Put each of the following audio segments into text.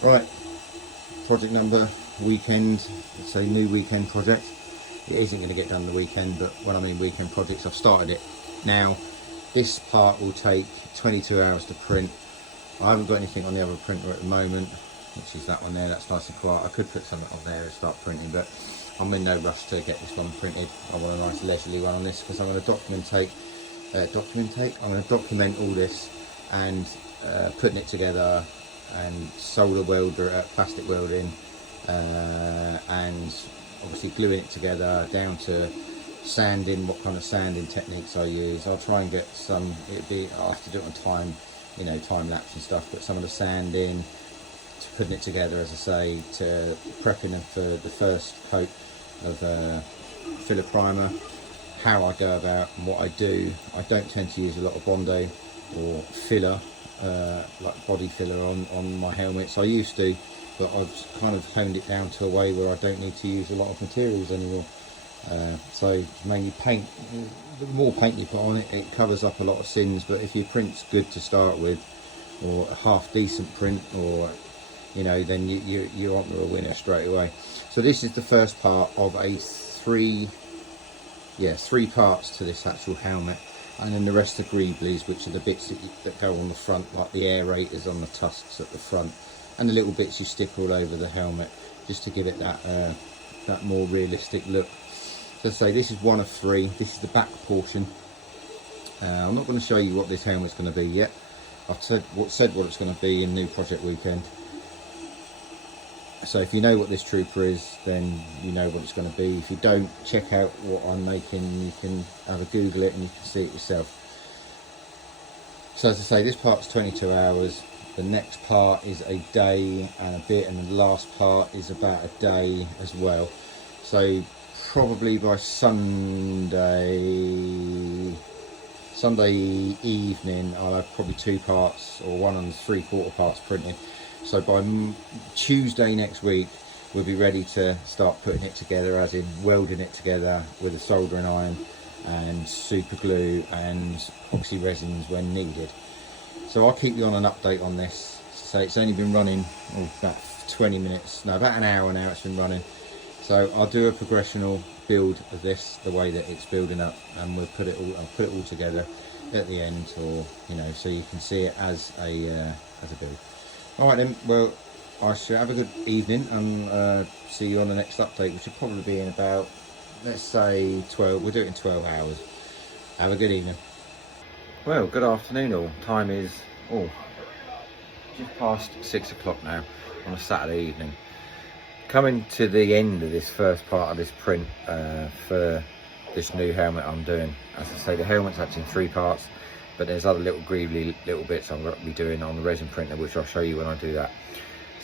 Right, project number weekend. It's a new weekend project. It isn't going to get done the weekend, but when I mean weekend projects, I've started it now. This part will take 22 hours to print. I haven't got anything on the other printer at the moment, which is that one there. That's nice and quiet. I could put something on there and start printing, but I'm in no rush to get this one printed. I want a nice leisurely one on this because I'm going to I'm going to document all this and putting it together and solder welder, plastic welding, and obviously gluing it together down to sanding, what kind of sanding techniques I use. I'll try and get some, I'll have to do it on time, time lapse and stuff, but some of the sanding, to putting it together, as I say, to prepping them for the first coat of filler primer, how I go about and what I do. I don't tend to use a lot of Bondo or filler, like body filler on my helmets. I used to, but I've kind of honed it down to a way where I don't need to use a lot of materials anymore. So mainly paint. The more paint you put on it, it covers up a lot of sins, but if your print's good to start with, or a half decent print, or then you're onto a winner straight away. So this is the first part of a three parts to this actual helmet, and then the rest are greeblies, which are the bits that go on the front, like the aerators on the tusks at the front, and the little bits you stick all over the helmet, just to give it that more realistic look. So say this is one of three. This is the back portion. I'm not going to show you what this helmet's going to be yet. I've said what it's going to be in New Project Weekend. So if you know what this trooper is, then you know what it's going to be. If you don't, check out what I'm making. You can have a Google it and you can see it yourself. So as I say, this part's 22 hours. The next part is a day and a bit, and the last part is about a day as well. So probably by Sunday evening, I'll have probably 2 parts or 1 and 3/4 parts printed. So by Tuesday next week, we'll be ready to start putting it together, as in welding it together with a soldering iron and super glue and epoxy resins when needed. So I'll keep you on an update on this. So it's only been running about 20 minutes, no, about an hour now it's been running. So I'll do a progressional build of this, the way that it's building up, and I'll put it all together at the end, or so you can see it as a build. All right then, well, I shall have a good evening, and see you on the next update, which will probably be in about, let's say 12. We'll do it in 12 hours. Have a good evening. Well, good afternoon all. Time is just past 6 o'clock now on a Saturday evening. Coming to the end of this first part of this print for this new helmet I'm doing. As I say, the helmet's actually in 3 parts, but there's other little greebly little bits I'm going to be doing on the resin printer, which I'll show you when I do that.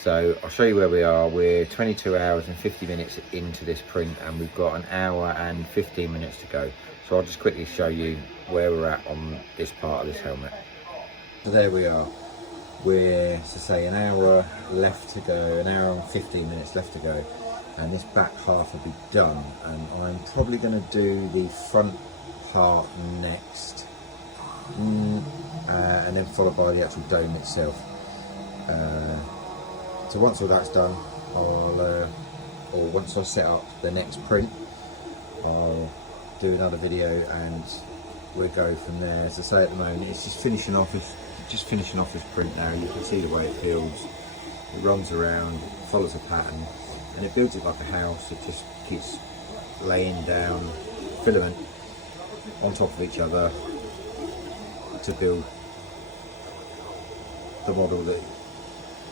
So I'll show you where we are. We're 22 hours and 50 minutes into this print, and we've got an hour and 15 minutes to go. So I'll just quickly show you where we're at on this part of this helmet. So there we are. We're, to say, an hour left to go, an hour and 15 minutes left to go, and this back half will be done, and I'm probably going to do the front part next, and then followed by the actual dome itself. So once all that's done, or once I set up the next print, I'll do another video and we'll go from there. As I say, at the moment it's just finishing off this print now. You can see the way it builds. It runs around, follows a pattern, and it builds it like a house. It just keeps laying down filament on top of each other to build the model that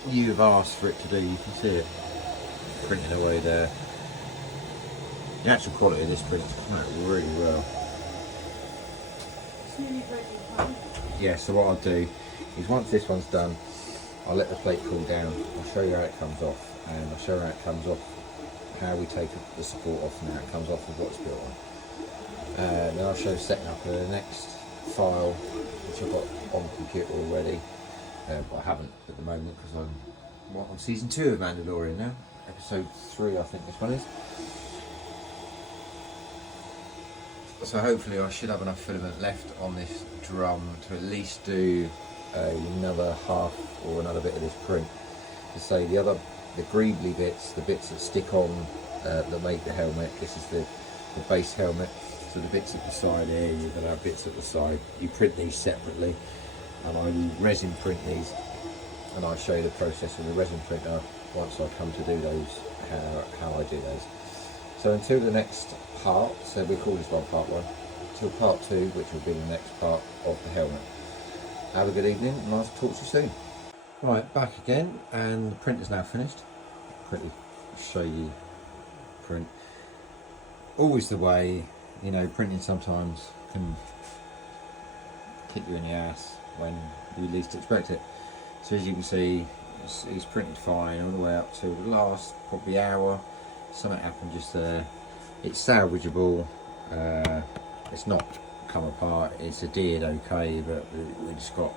you've asked for it to do. You can see it printing away there. The actual quality of this print is coming out really well. Yeah, so what I'll do is, once this one's done, I'll let the plate cool down. I'll show you how it comes off, and I'll show you how it comes off, how we take the support off, and how it comes off with what's built on. Then I'll show you setting up the next file, which I've got on the computer already, but I haven't at the moment because I'm on season 2 of Mandalorian now, episode 3 I think this one is. So hopefully I should have enough filament left on this drum to at least do another half or another bit of this print. to say the greebly bits, the bits that stick on, that make the helmet. This is the base helmet. So the bits at the side here, you're going to have bits at the side. You print these separately, and I will resin print these, and I'll show you the process of the resin printer once I come to do those, how I do those. So until the next part, so we call this one part 1, till part 2, which will be the next part of the helmet. Have a good evening, and I'll talk to you soon. Right, back again, and the print is now finished. Quickly show you print. Always the way, you know, printing sometimes can kick you in the ass when you least expect it. So as you can see, it's printed fine all the way up to the last probably hour. Something happened just there. It's salvageable. It's not come apart. It's adhered okay, but we just got,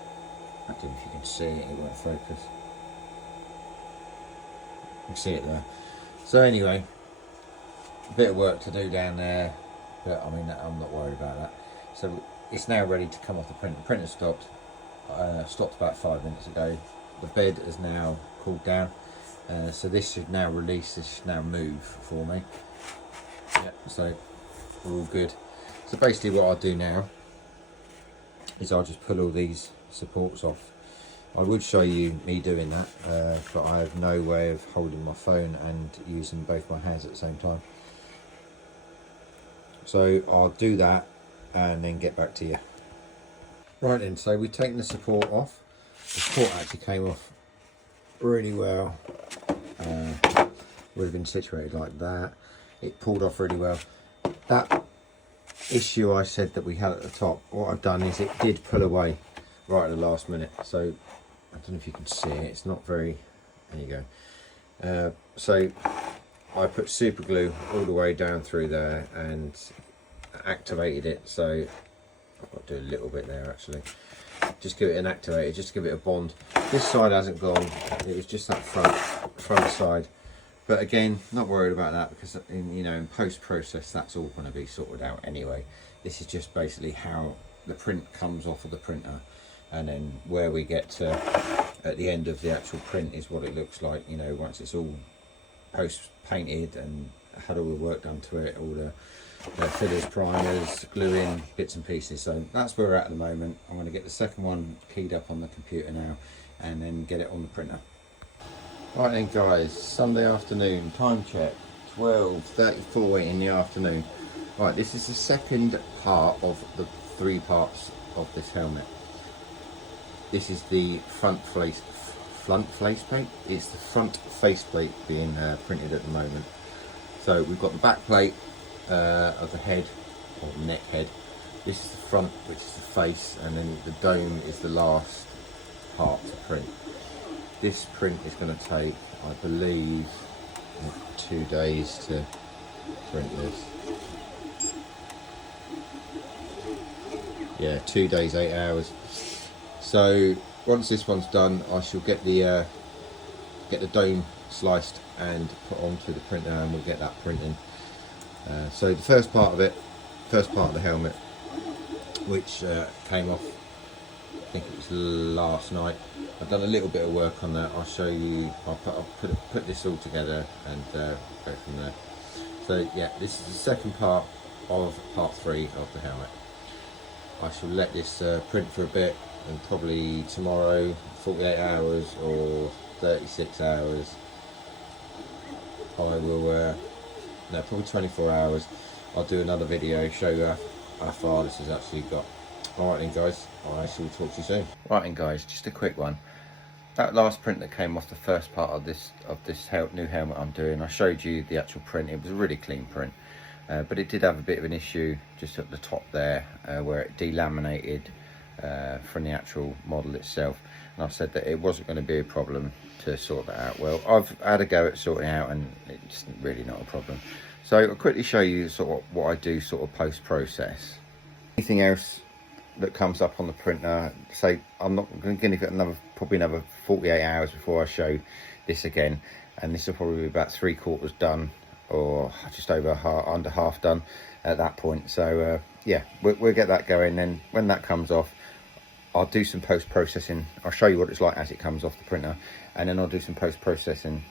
I don't know if you can see it, it won't focus. You can see it there. So anyway, a bit of work to do down there, but I mean, I'm not worried about that. So it's now ready to come off the print. The printer stopped about 5 minutes ago. The bed has now cooled down, so this should now release, this should now move for me. Yeah, so we're all good. So basically what I'll do now is I'll just pull all these supports off. I would show you me doing that, but I have no way of holding my phone and using both my hands at the same time. So I'll do that and then get back to you. Right then, so we've taken the support off. The support actually came off really well. Would have been situated like that. It pulled off really well. That issue I said that we had at the top, what I've done is it did pull away right at the last minute. So I don't know if you can see it, it's not very, there you go. So I put super glue all the way down through there and activated it. So I've got to do a little bit there actually. Just give it an activator, just give it a bond. This side hasn't gone, it was just that front side. But again, not worried about that because in post-process that's all going to be sorted out anyway. This is just basically how the print comes off of the printer, and then where we get to at the end of the actual print is what it looks like, you know, once it's all post-painted and had all the work done to it, all the fillers, primers, gluing, bits and pieces. So that's where we're at the moment. I'm going to get the second one keyed up on the computer now and then get it on the printer. Right then guys, Sunday afternoon, time check, 12:34 in the afternoon. Right, this is the second part of the 3 parts of this helmet. This is the front faceplate. It's the front faceplate being printed at the moment. So we've got the back plate of the head, or neck head. This is the front, which is the face, and then the dome is the last part to print. This print is going to take, I believe, 2 days to print this. Yeah, 2 days, 8 hours. So once this one's done, I shall get the dome sliced and put onto the printer, and we'll get that printing. So the first part of the helmet, which came off, I think it was last night. I've done a little bit of work on that. I'll show you. I'll put this all together and go from there. So yeah, this is the second part of part 3 of the helmet. I shall let this print for a bit, and probably tomorrow, 48 hours or 36 hours, I will, no, probably 24 hours, I'll do another video, show you how far this has actually got. Alright then guys, I shall talk to you soon. Right then guys, just a quick one. That last print that came off the first part of this new helmet I'm doing, I showed you the actual print. It was a really clean print, but it did have a bit of an issue just at the top there, where it delaminated from the actual model itself, and I've said that it wasn't going to be a problem to sort that out. Well, I've had a go at sorting out, and it's really not a problem. So I'll quickly show you sort of what I do sort of post-process. Anything else that comes up on the printer, say I'm not going to give it probably another 48 hours before I show this again, and this will probably be about 3/4 done, or just over under half done at that point. So yeah, we'll get that going. Then when that comes off, I'll do some post-processing. I'll show you what it's like as it comes off the printer, and then I'll do some post-processing,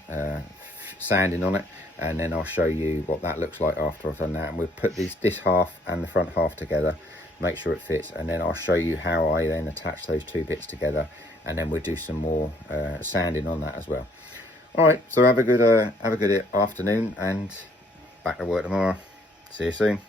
sanding on it, and then I'll show you what that looks like after I've done that. And we'll put this half and the front half together, make sure it fits, and then I'll show you how I then attach those two bits together, and then we'll do some more sanding on that as well. All right, so have a good afternoon, and back to work tomorrow. See you soon.